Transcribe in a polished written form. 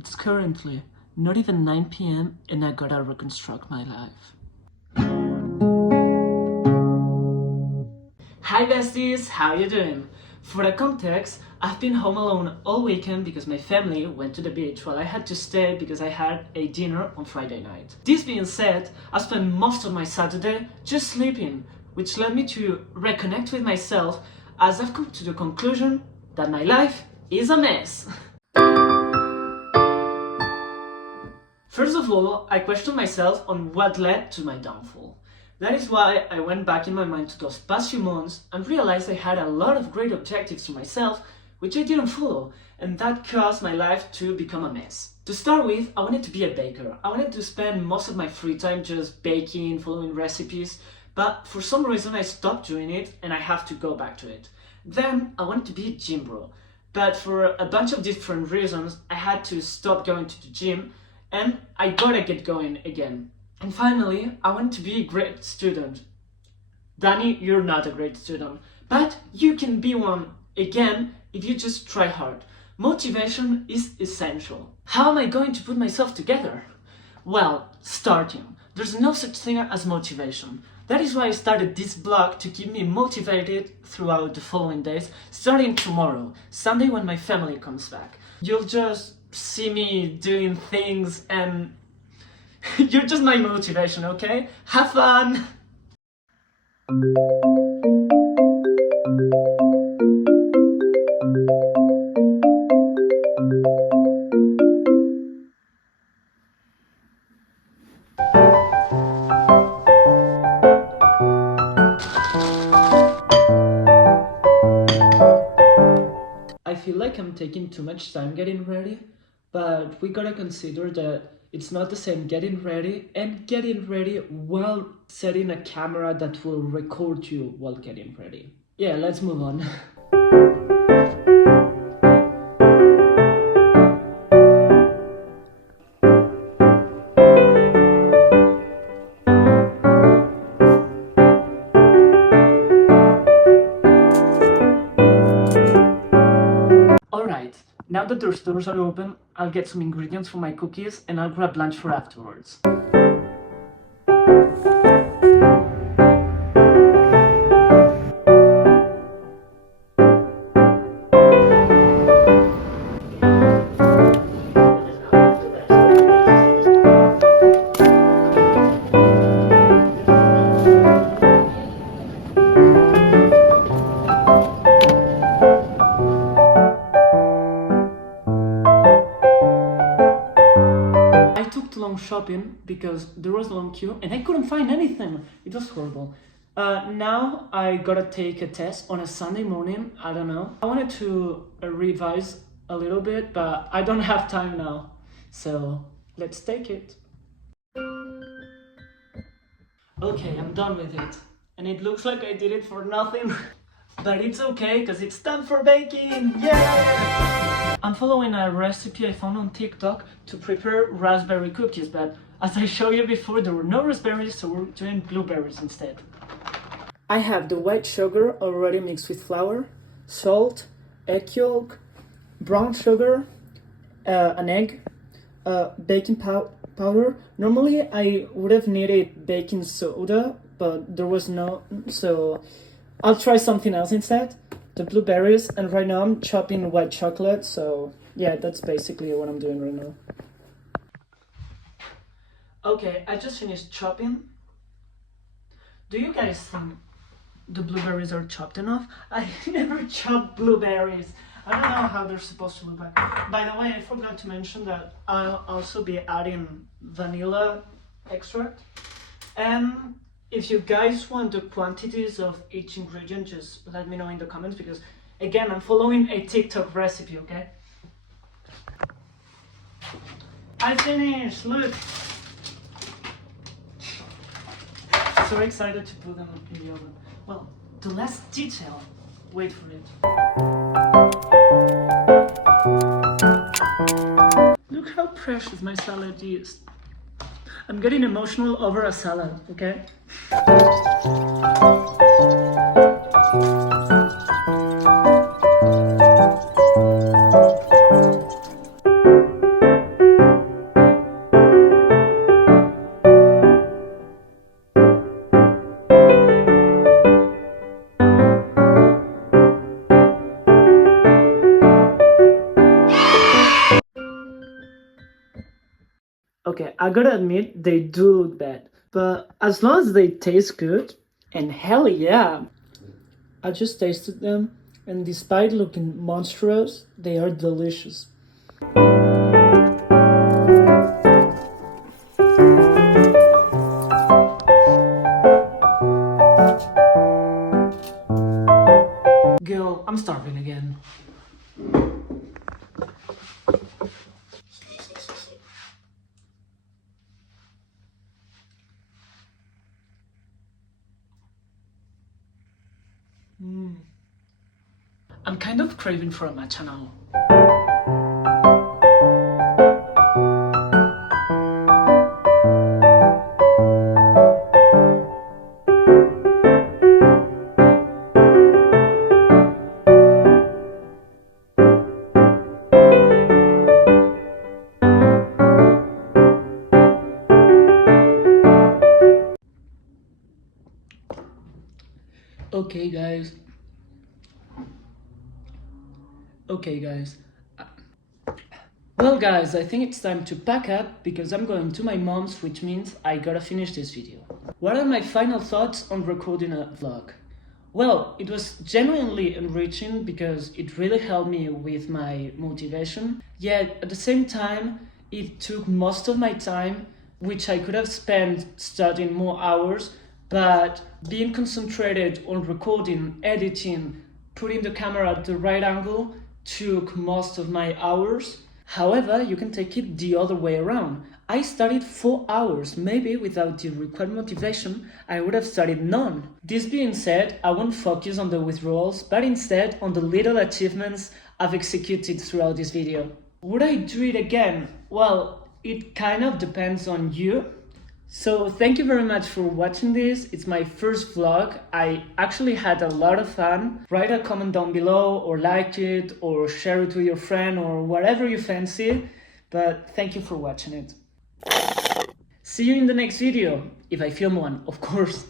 It's currently not even 9 p.m. and I gotta reconstruct my life. Hi besties, how you doing? For the context, I've been home alone all weekend because my family went to the beach while I had to stay because I had a dinner on Friday night. This being said, I spent most of my Saturday just sleeping, which led me to reconnect with myself as I've come to the conclusion that my life is a mess. First of all, I questioned myself on what led to my downfall. That is why I went back in my mind to those past few months and realized I had a lot of great objectives for myself, which I didn't follow, and that caused my life to become a mess. To start with, I wanted to be a baker. I wanted to spend most of my free time just baking, following recipes, but for some reason I stopped doing it and I have to go back to it. Then I wanted to be a gym bro, but for a bunch of different reasons I had to stop going to the gym and I gotta get going again. And finally, I want to be a great student. Danny, you're not a great student, but you can be one again if you just try hard. Motivation is essential. How am I going to put myself together? Well, starting. There's no such thing as motivation. That is why I started this blog to keep me motivated throughout the following days, starting tomorrow, Sunday when my family comes back. You'll just see me doing things and you're just my motivation, okay? Have fun! I feel like I'm taking too much time getting ready, but we gotta consider that it's not the same getting ready and getting ready while setting a camera that will record you while getting ready. Yeah, let's move on. Alright, now that the stores are open, I'll get some ingredients for my cookies and I'll grab lunch for afterwards. I took too long shopping because there was a long queue and I couldn't find anything. It was horrible. Now I gotta take a test on a Sunday morning. I don't know. I wanted to revise a little bit, but I don't have time now. So let's take it. Okay, I'm done with it. And it looks like I did it for nothing. But it's okay, because it's time for baking! Yeah! I'm following a recipe I found on TikTok to prepare raspberry cookies, but as I showed you before, there were no raspberries, so we're doing blueberries instead. I have the white sugar already mixed with flour, salt, egg yolk, brown sugar, an egg, baking powder. Normally I would have needed baking soda, but there was no, so I'll try something else instead. The blueberries, and right now I'm chopping white chocolate, so yeah, that's basically what I'm doing right now. Okay, I just finished chopping. Do you guys think the blueberries are chopped enough? I never chopped blueberries. I don't know how they're supposed to look like. By the way, I forgot to mention that I'll also be adding vanilla extract. And if you guys want the quantities of each ingredient, just let me know in the comments because, again, I'm following a TikTok recipe, okay? I finished! Look! So excited to put them in the oven. Well, the last detail. Wait for it. Look how precious my salad is. I'm getting emotional over a salad, okay? Okay, I gotta admit, they do look bad. But as long as they taste good, and hell yeah, I just tasted them, and despite looking monstrous, they are delicious. Girl, I'm starving again. I'm kind of craving for a matcha now. Okay, guys. Okay, guys. Well, guys, I think it's time to pack up because I'm going to my mom's, which means I gotta finish this video. What are my final thoughts on recording a vlog? Well, it was genuinely enriching because it really helped me with my motivation. Yet at the same time, it took most of my time, which I could have spent studying more hours, but being concentrated on recording, editing, putting the camera at the right angle took most of my hours. However, you can take it the other way around. I studied 4 hours. Maybe without the required motivation, I would have studied none. This being said, I won't focus on the withdrawals, but instead on the little achievements I've executed throughout this video. Would I do it again? Well, it kind of depends on you. So thank you very much for watching this. It's my first vlog. I actually had a lot of fun. Write a comment down below or like it or share it with your friend or whatever you fancy. But thank you for watching it. See you in the next video, if I film one, of course.